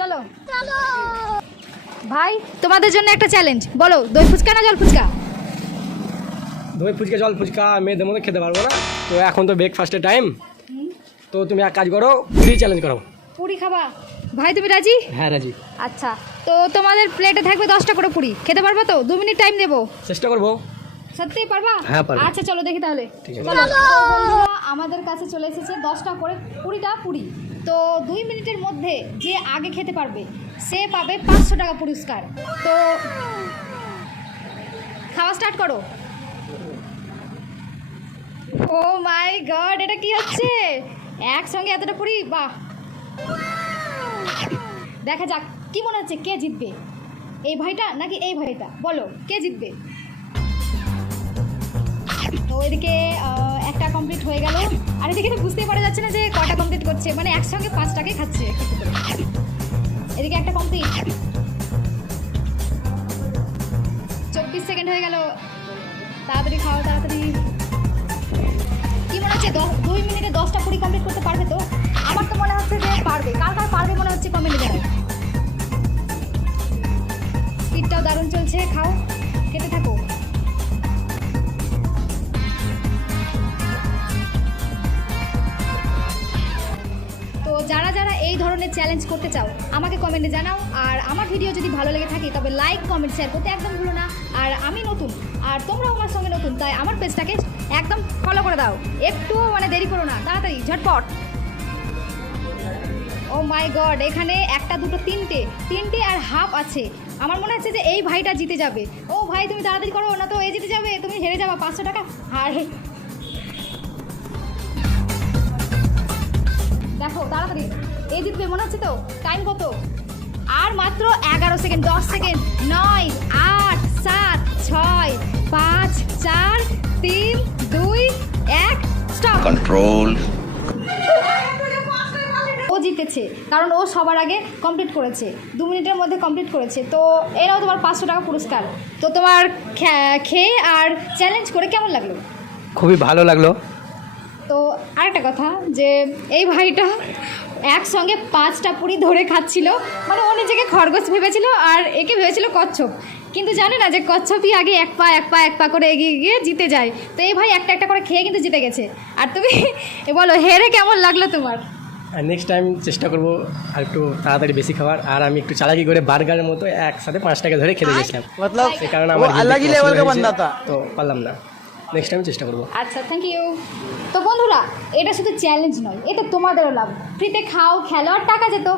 চলো চলো ভাই, তোমাদের জন্য একটা চ্যালেঞ্জ। বলো, দই ফুচকা না জল ফুচকা? দই ফুচকা জল ফুচকা মেয়েদের মধ্যে খেতে পারবো না, তো এখন তো ব্রেকফাস্টের টাইম। তো তুমি এক কাজ করো, পুরি চ্যালেঞ্জ করো। পুরি খাবা? ভাই তুমি রাজি? হ্যাঁ রাজি। আচ্ছা, তো তোমাদের প্লেটে থাকবে 10টা করে পুরি। খেতে পারবা তো? 2 মিনিট টাইম দেবো। চেষ্টা করবো। সত্যিই পারবা? হ্যাঁ পারবো। আচ্ছা চলো দেখি তাহলে। ঠিক আছে। চলো। বন্ধুরা, আমাদের কাছে চলে এসেছে 10টা করে পুরি। তো 2 মিনিটের মধ্যে যে আগে খেতে পারবে সে পাবে 500 টাকা পুরস্কার। তো খাওয়া স্টার্ট করো। ও মাই গড, এটা কি হচ্ছে? একসঙ্গে এতটা পুরি, বাহ! দেখা যাক কি মনে হচ্ছে, কে জিতবে? এই ভাইটা নাকি এই ভাইটা? বলো কে জিতবে? তো এদিকে একটা কমপ্লিট হয়ে গেল, আর এদিকে তো বুঝতেই পারা যাচ্ছে না যে কটা কমপ্লিট করছে, মানে একসঙ্গে 5টাকে খাচ্ছে একটু করে। এদিকে একটা কমপ্লিট, 24 সেকেন্ড হয়ে গেল। তাড়াতাড়ি খাও, তাড়াতাড়ি। কি মনে হচ্ছে 2 মিনিটে 10টা পুরি কমপ্লিট করতে পারবে তো? আমার তো মনে হচ্ছে যে পারবে। কার পারবে মনে হচ্ছে কমেন্টে জানাও। স্পিডটাও দারুণ চলছে, খাও, খেতে থাকো। তো যারা যারা এই ধরনের চ্যালেঞ্জ করতে চাও আমাকে কমেন্টে জানাও। আর আমার ভিডিও যদি ভালো লেগে থাকে তবে লাইক কমেন্ট শেয়ার করতে একদম ভুলো না। আর আমি নতুন আর তোমরাও আমার সঙ্গে নতুন, তাই আমার পেজটাকে একদম ফলো করে দাও। একটু মানে দেরি করো না, তাড়াতাড়ি ঝটপট। ও মাই গড, এখানে 1 2 3টে আর হাফ আছে। আমার মনে হচ্ছে যে এই ভাইটা জিতে যাবে। ও ভাই তুমি তাড়াতাড়ি করো, না তো এই জিতে যাবে, তুমি হেরে যাবা 500 টাকা। আর দেখো তাড়াতাড়ি, এই জিতবে মনে হচ্ছে তো। টাইম কত? আর মাত্র 11 সেকেন্ড, 10 সেকেন্ড, 9 8 7 6 5 4 3 2 1 স্টপ। কন্ট্রোল। ও জিতেছে কারণ ও সবার আগে কমপ্লিট করেছে, 2 মিনিটের মধ্যে কমপ্লিট করেছে। তো এরাও তোমার 500 টাকা পুরস্কার। তো তোমার খেয়ে আর চ্যালেঞ্জ করে কেমন লাগলো? খুবই ভালো লাগলো। তো আরেকটা কথা, যে এই ভাইটা একসঙ্গে 5টা পুরি ধরে খাচ্ছিল, মানে ও নিজেকে খরগোশ ভেবেছিল আর একে ভেবেছিল কচ্ছপ, কিন্তু জানে না যে কচ্ছপই আগে এক পা করে এগিয়ে গিয়ে জিতে যায়। তো এই ভাই একটা একটা করে খেয়ে কিন্তু জিতে গেছে। আর তুমি বলো, হেরে কেমন লাগলো তোমার? আর নেক্সট টাইম চেষ্টা করবো আর একটু তাড়াতাড়ি বেশি খাবার। আর আমি একটু চালাকি করে বার্গারের মতো একসাথে 5 টাকা ধরে খেতে গেছিলাম, मतलब সেই কারণে আমার अलग ही लेवल का बंदा था। তো পারলাম না। নেক্সট টাইম চেষ্টা করবো। আচ্ছা, থ্যাংক ইউ। তো বন্ধুরা, এটা শুধু চ্যালেঞ্জ নয়, এটা তোমাদেরও লাভ। ফ্রিতে খাও, খেলো আর টাকা যেত।